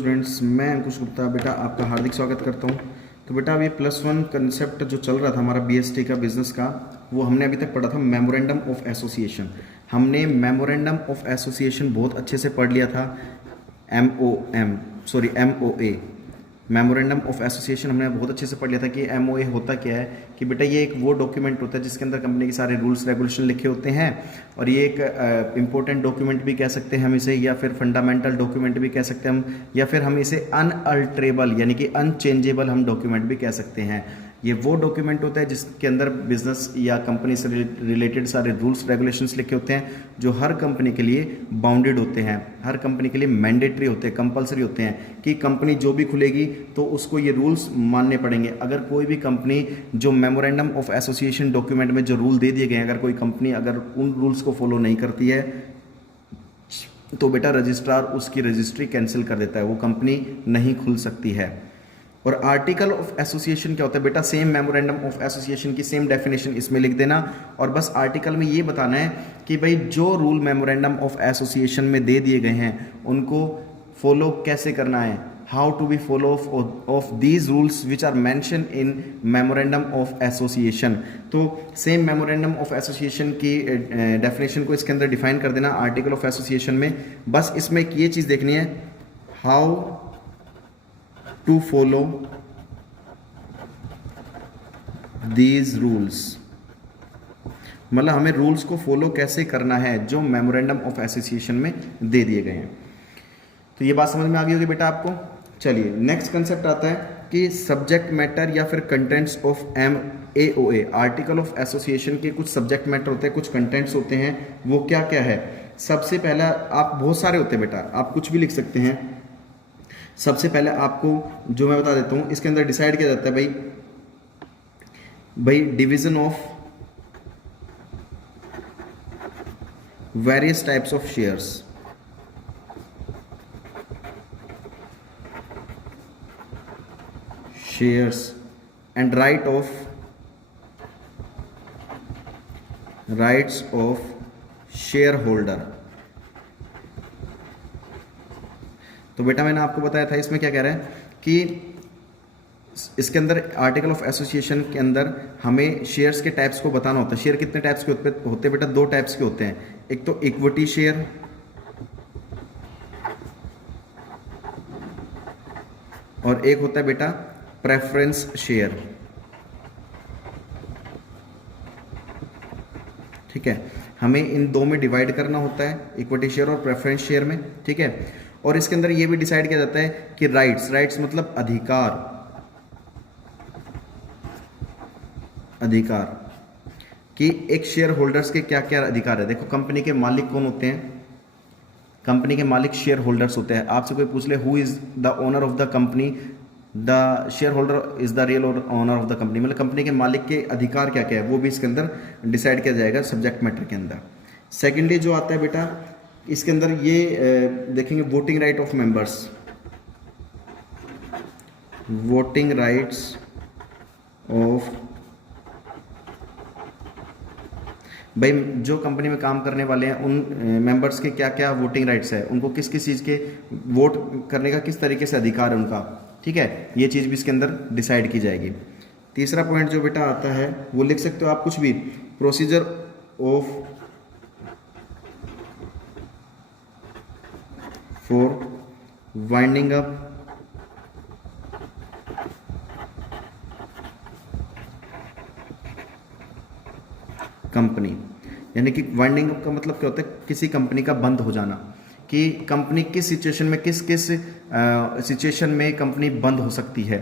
Students, मैं अंकुश गुप्ता बेटा आपका हार्दिक स्वागत करता हूं। तो बेटा अब ये +1 कंसेप्ट जो चल रहा था हमारा बीएसटी का बिजनेस का, वो हमने अभी तक पढ़ा था मेमोरेंडम ऑफ एसोसिएशन। हमने मेमोरेंडम ऑफ एसोसिएशन बहुत अच्छे से पढ़ लिया था। MOA मेमोरेंडम ऑफ एसोसिएशन हमने बहुत अच्छे से पढ़ लिया था कि MOA होता क्या है। कि बेटा ये एक वो डॉक्यूमेंट होता है जिसके अंदर कंपनी के सारे रूल्स रेगुलेशन लिखे होते हैं, और ये एक इंपॉर्टेंट डॉक्यूमेंट भी कह सकते हैं हम इसे, या फिर फंडामेंटल डॉक्यूमेंट भी कह सकते हैं हम, या फिर हम इसे अनअल्टरेबल यानी कि अनचेंजेबल हम डॉक्यूमेंट भी कह सकते हैं। ये वो डॉक्यूमेंट होता है जिसके अंदर बिजनेस या कंपनी से रिलेटेड सारे रूल्स रेगुलेशंस लिखे होते हैं, जो हर कंपनी के लिए बाउंडेड होते हैं, हर कंपनी के लिए मैंडेटरी होते हैं, कंपलसरी होते हैं कि कंपनी जो भी खुलेगी तो उसको ये रूल्स मानने पड़ेंगे। अगर कोई भी कंपनी जो मेमोरेंडम ऑफ एसोसिएशन डॉक्यूमेंट में जो रूल दे दिए गए हैं, अगर कोई कंपनी अगर उन रूल्स को फॉलो नहीं करती है तो बेटा रजिस्ट्रार उसकी रजिस्ट्री कैंसिल कर देता है, वो कंपनी नहीं खुल सकती है। और आर्टिकल ऑफ एसोसिएशन क्या होता है बेटा? सेम मेमोरेंडम ऑफ एसोसिएशन की सेम डेफिनेशन इसमें लिख देना, और बस आर्टिकल में ये बताना है कि भाई जो रूल मेमोरेंडम ऑफ एसोसिएशन में दे दिए गए हैं उनको फॉलो कैसे करना है, how to be follow of these rules which are mention in memorandum of association. तो सेम मेमोरेंडम ऑफ एसोसिएशन की डेफिनेशन को इसके अंदर डिफाइन कर देना आर्टिकल ऑफ एसोसिएशन में। बस इसमें एक ये चीज़ देखनी है, how to follow these rules, मतलब हमें रूल्स को फॉलो कैसे करना है जो मेमोरेंडम ऑफ एसोसिएशन में दे दिए गए हैं। तो ये बात समझ में आ गई होगी बेटा आपको। चलिए नेक्स्ट कंसेप्ट आता है कि सब्जेक्ट मैटर या फिर contents of MAOA। Article of association के कुछ सब्जेक्ट मैटर होते हैं, कुछ कंटेंट्स होते हैं, वो क्या क्या है। सबसे पहला, आप बहुत सारे होते हैं बेटा, आप कुछ भी लिख सकते हैं। सबसे पहले आपको जो मैं बता देता हूं, इसके अंदर डिसाइड किया जाता है भाई division of various types of shares and rights of share holder. तो बेटा मैंने आपको बताया था इसमें क्या कह रहा है कि इसके अंदर आर्टिकल ऑफ एसोसिएशन के अंदर हमें शेयर्स के टाइप्स को बताना होता है। शेयर कितने टाइप्स के होते हैं बेटा? दो टाइप्स के होते हैं, एक तो इक्विटी शेयर और एक होता है बेटा प्रेफरेंस शेयर। ठीक है, हमें इन दो में डिवाइड करना होता है, इक्विटी शेयर और प्रेफरेंस शेयर में। ठीक है, और इसके अंदर यह भी डिसाइड किया जाता है कि राइट्स मतलब अधिकार कि एक शेयर होल्डर्स के क्या क्या अधिकार है। देखो कंपनी के मालिक कौन होते हैं? कंपनी के मालिक शेयर होल्डर्स होते हैं। आपसे कोई पूछ ले who is the owner of the company, the share holder is the real owner of the company, मतलब कंपनी के मालिक के अधिकार क्या क्या है वो भी इसके अंदर डिसाइड किया जाएगा सब्जेक्ट मैटर के अंदर। सेकेंडली जो आता है बेटा इसके अंदर ये देखेंगे voting right of members, voting rights of भाई जो कंपनी में काम करने वाले हैं उन मेंबर्स के क्या क्या वोटिंग राइट्स है, उनको किस किस चीज़ के वोट करने का किस तरीके से अधिकार है उनका। ठीक है, ये चीज़ भी इसके अंदर डिसाइड की जाएगी। तीसरा पॉइंट जो बेटा आता है वो लिख सकते हो आप कुछ भी, procedure of for winding up company, यानी कि वाइंडिंग अप का मतलब क्या होता है? किसी कंपनी का बंद हो जाना, कि कंपनी किस सिचुएशन में किस सिचुएशन में कंपनी बंद हो सकती है,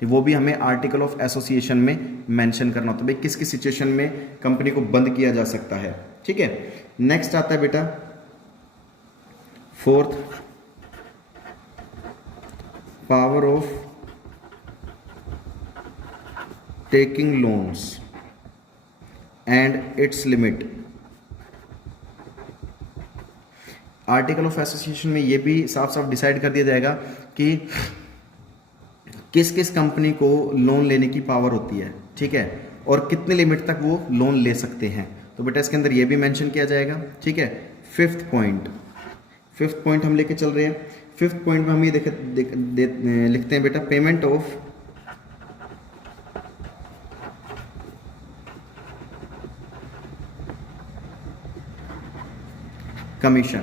वो भी हमें आर्टिकल ऑफ एसोसिएशन में मेंशन करना होता है, भाई किस किस सिचुएशन में कंपनी को बंद किया जा सकता है। ठीक है, नेक्स्ट आता है बेटा fourth, power of taking loans and it's limit. Article of association में ये भी साफ साफ डिसाइड कर दिया जाएगा कि किस किस कंपनी को लोन लेने की पावर होती है। ठीक है, और कितने लिमिट तक वो लोन ले सकते हैं, तो बेटा इसके अंदर ये भी मेंशन किया जाएगा। ठीक है, फिफ्थ पॉइंट हम लेके चल रहे हैं। फिफ्थ पॉइंट में हम ये लिखते हैं बेटा, पेमेंट ऑफ कमीशन,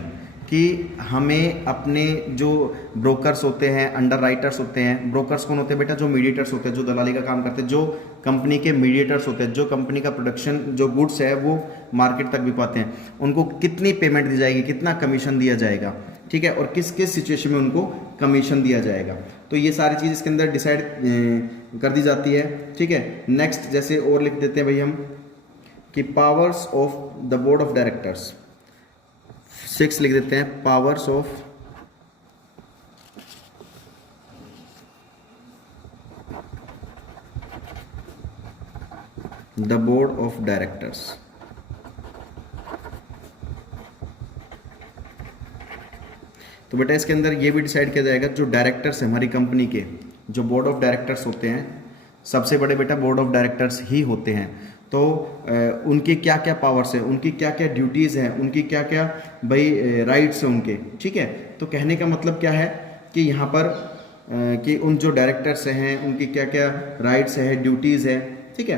कि हमें अपने जो ब्रोकर्स होते हैं, अंडर राइटर्स होते हैं, ब्रोकर्स कौन होते हैं बेटा, जो मीडिएटर्स होते हैं, जो दलाली का काम करते हैं, जो कंपनी के मीडिएटर्स होते हैं, जो कंपनी का प्रोडक्शन जो गुड्स है वो मार्केट तक भी पाते हैं, उनको कितनी पेमेंट दी जाएगी, कितना कमीशन दिया जाएगा, ठीक है, और किस किस सिचुएशन में उनको कमीशन दिया जाएगा। तो ये सारी चीज़ इसके अंदर डिसाइड कर दी जाती है, ठीक है। नेक्स्ट जैसे और लिख देते हैं भाई हम कि powers of the board of directors, 6 लिख देते हैं, powers of the board of directors. तो बेटा इसके अंदर ये भी डिसाइड किया जाएगा, जो डायरेक्टर्स हैं हमारी कंपनी के, जो बोर्ड ऑफ डायरेक्टर्स होते हैं, सबसे बड़े बेटा बोर्ड ऑफ डायरेक्टर्स ही होते हैं, तो उनकी क्या क्या पावर्स है, उनकी क्या क्या ड्यूटीज़ हैं, उनकी क्या क्या भाई राइट्स हैं उनके, ठीक है। तो कहने का मतलब क्या है कि यहाँ पर कि उन जो डायरेक्टर्स हैं उनकी क्या क्या राइट्स है, ड्यूटीज़ है, ठीक है।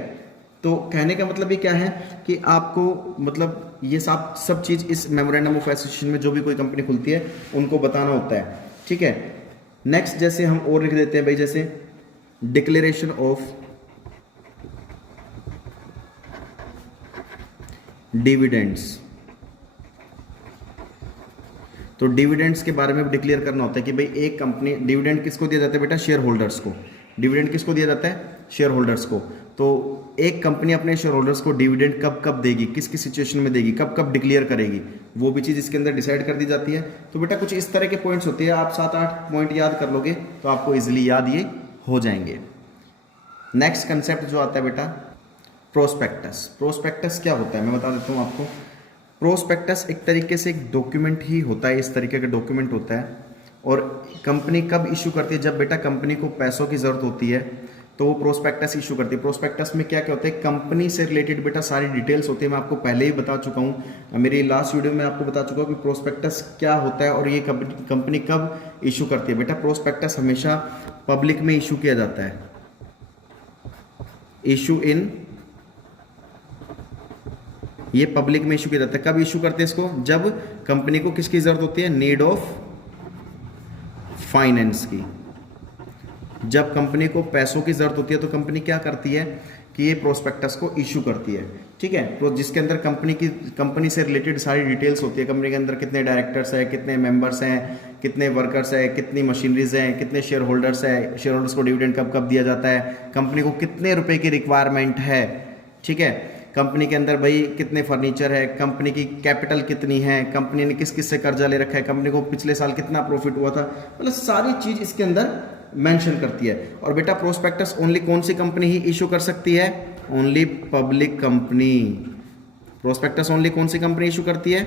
तो कहने का मतलब ये क्या है कि आपको मतलब ये सब चीज़ इस मेमोरेंडम ऑफ एसोसिएशन में जो भी कोई कंपनी खुलती है उनको बताना होता है, ठीक है। नेक्स्ट जैसे हम और लिख देते हैं भाई, जैसे डिक्लेरेशन ऑफ डिविडेंड्स। तो डिविडेंड्स के बारे में भी डिक्लेयर करना होता है कि भाई एक कंपनी, डिविडेंड किसको दिया जाता है बेटा, शेयर होल्डर्स को। डिविडेंड किसको दिया जाता है, शेयर होल्डर्स को। तो एक कंपनी अपने शेयर होल्डर्स को डिविडेंड कब कब देगी, किस किस सिचुएशन में देगी, कब कब डिक्लेयर करेगी, वो भी चीज़ इसके अंदर डिसाइड कर दी जाती है। तो बेटा कुछ इस तरह के पॉइंट्स होते हैं, आप 7-8 पॉइंट याद कर लोगे तो आपको इजिली याद ये हो जाएंगे। नेक्स्ट कंसेप्ट जो आता है बेटा, प्रोस्पेक्टस। प्रोस्पेक्टस क्या होता है मैं बता देता हूँ आपको। प्रोस्पेक्टस एक तरीके से एक डॉक्यूमेंट ही होता है, इस तरीके का डॉक्यूमेंट होता है, और कंपनी कब इशू करती है, जब बेटा कंपनी को पैसों की ज़रूरत होती है तो वो प्रोस्पेक्टस इशू करती है। प्रोस्पेक्टस में क्या क्या होता है, कंपनी से रिलेटेड बेटा सारी डिटेल्स होती है। मैं आपको पहले ही बता चुका हूँ, मेरी लास्ट वीडियो में आपको बता चुका हूँ कि प्रोस्पेक्टस क्या होता है और ये कंपनी कब इशू करती है। बेटा प्रोस्पेक्टस हमेशा पब्लिक में इशू किया जाता है, इशू इन, ये पब्लिक में इशू किया जाता है। कब इशू करते हैं इसको, जब कंपनी को किसकी जरूरत होती है, नीड ऑफ फाइनेंस की। जब कंपनी को पैसों की जरूरत होती है तो कंपनी क्या करती है कि ये प्रोस्पेक्टस को इशू करती है, ठीक है। तो जिसके अंदर कंपनी से रिलेटेड सारी डिटेल्स होती है, कंपनी के अंदर कितने डायरेक्टर्स हैं, कितने मेंबर्स हैं, कितने वर्कर्स हैं, कितनी मशीनरीज हैं, कितने शेयर होल्डर्स हैं, शेयर होल्डर्स को डिविडेंड कब कब दिया जाता है, कंपनी को कितने रुपए की रिक्वायरमेंट है, ठीक है। कंपनी के अंदर भाई कितने फर्नीचर है, कंपनी की कैपिटल कितनी है, कंपनी ने किस किस से कर्जा ले रखा है, कंपनी को पिछले साल कितना प्रॉफिट हुआ था, मतलब सारी चीज इसके अंदर मेंशन करती है। और बेटा प्रोस्पेक्टस ओनली कौन सी कंपनी ही इशू कर सकती है, only public company. Prospectus only कौन सी कंपनी इशू करती है,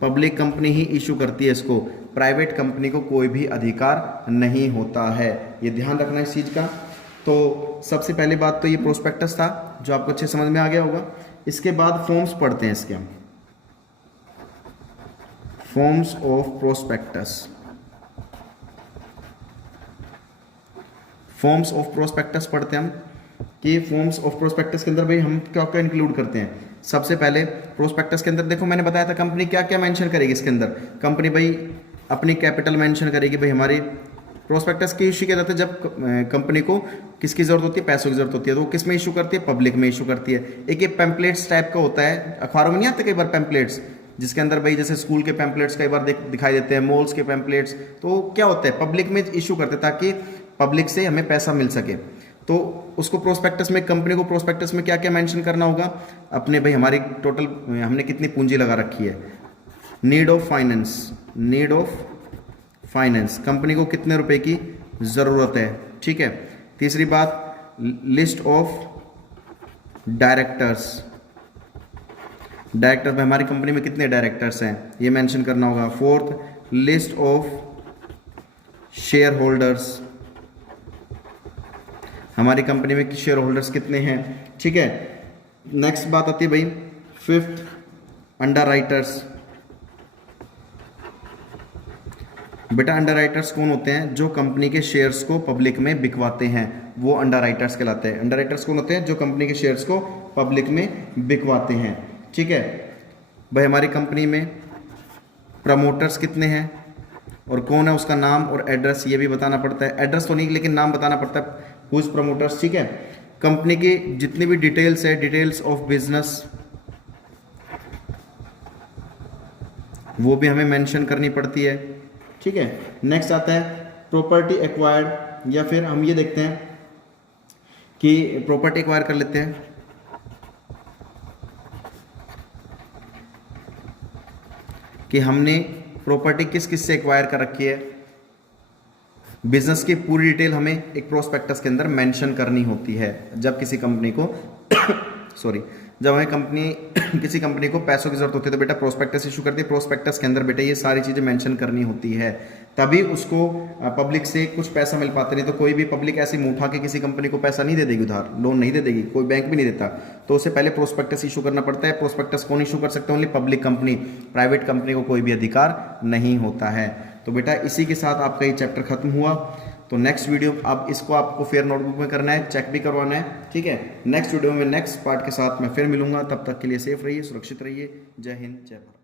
पब्लिक कंपनी ही इशू करती है इसको, प्राइवेट कंपनी को कोई भी अधिकार नहीं होता है, ये ध्यान रखना इस चीज का। तो सबसे पहली बात तो ये प्रोस्पेक्टस था जो आपको अच्छे समझ में आ गया होगा। इसके बाद फॉर्म्स पढ़ते हैं इसके हम, forms of prospectus. Forms of prospectus पढ़ते हैं हम कि फॉर्म्स ऑफ प्रोस्पेक्टस के अंदर भाई हम क्या क्या इंक्लूड करते हैं। सबसे पहले प्रोस्पेक्टस के अंदर देखो मैंने बताया था कंपनी क्या क्या मेंशन करेगी इसके अंदर। कंपनी भाई अपनी कैपिटल मेंशन करेगी, भाई हमारी प्रोस्पेक्टस की इशू किया जाता है जब कंपनी को किसकी जरूरत होती है, पैसों की जरूरत होती है, तो वो किस में इशू करती है, पब्लिक में इशू करती है। एक ये पैम्पलेट्स टाइप का होता है, अखबारों में नहीं आते कई बार पैम्पलेट्स, जिसके अंदर भाई जैसे स्कूल के पैम्पलेट्स कई बार दिखाई देते हैं, मॉल्स के पैम्पलेट्स, तो क्या होता है पब्लिक में इशू करते हैं ताकि पब्लिक से हमें पैसा मिल सके। तो उसको प्रोस्पेक्टस में, कंपनी को प्रोस्पेक्टस में क्या क्या मेंशन करना होगा, अपने भाई हमारी टोटल हमने कितनी पूंजी लगा रखी है, need of finance, need of finance, company को कितने रुपए की जरूरत है, ठीक है। तीसरी बात लिस्ट ऑफ डायरेक्टर्स, डायरेक्टर में हमारी कंपनी में कितने डायरेक्टर्स हैं ये मेंशन करना होगा। Fourth list of share holders, हमारी कंपनी में शेयर होल्डर्स कितने हैं, ठीक है। नेक्स्ट बात आती है भाई फिफ्थ अंडर राइटर्स, बेटा अंडरराइटर्स कौन होते हैं? जो कंपनी के शेयर्स को पब्लिक में बिकवाते हैं, वो अंडरराइटर्स कहलाते हैं। अंडरराइटर्स कौन होते हैं? जो कंपनी के शेयर्स को पब्लिक में बिकवाते हैं। ठीक है भाई, हमारी कंपनी में प्रमोटर्स कितने हैं और कौन है, उसका नाम और एड्रेस ये भी बताना पड़ता है। एड्रेस तो नहीं लेकिन नाम बताना पड़ता है, हु इज प्रमोटर्स। ठीक है, कंपनी की जितनी भी डिटेल्स है, डिटेल्स ऑफ बिजनेस, वो भी हमें मेंशन करनी पड़ती है। ठीक है, नेक्स्ट आता है प्रॉपर्टी एक्वायर्ड, या फिर हम ये देखते हैं कि प्रॉपर्टी एक्वायर कर लेते हैं कि हमने प्रॉपर्टी किस किस से एक्वायर कर रखी है। बिजनेस की पूरी डिटेल हमें एक प्रोस्पेक्टस के अंदर मेंशन करनी होती है जब किसी कंपनी को जब हमें किसी कंपनी को पैसों की जरूरत होती है तो बेटा प्रोस्पेक्टस इशू करती है। प्रोस्पेक्टस के अंदर बेटा ये सारी चीजें मेंशन करनी होती है, तभी उसको पब्लिक से कुछ पैसा मिल पाता। नहीं तो कोई भी पब्लिक ऐसे मुंह उठा के किसी कंपनी को पैसा नहीं दे देगी, उधार लोन नहीं दे देगी, कोई बैंक भी नहीं देता। तो उससे पहले प्रोस्पेक्टस इशू करना पड़ता है। प्रोस्पेक्टस कौन इशू कर सकते हैं? Only public company, private company को कोई भी अधिकार नहीं होता है। तो बेटा इसी के साथ आपका ये चैप्टर खत्म हुआ। तो नेक्स्ट वीडियो आप इसको आपको फेयर नोटबुक में करना है, चेक भी करवाना है। ठीक है, नेक्स्ट वीडियो में नेक्स्ट पार्ट के साथ मैं फिर मिलूंगा। तब तक के लिए सेफ रहिए, सुरक्षित रहिए। जय हिंद, जय भारत।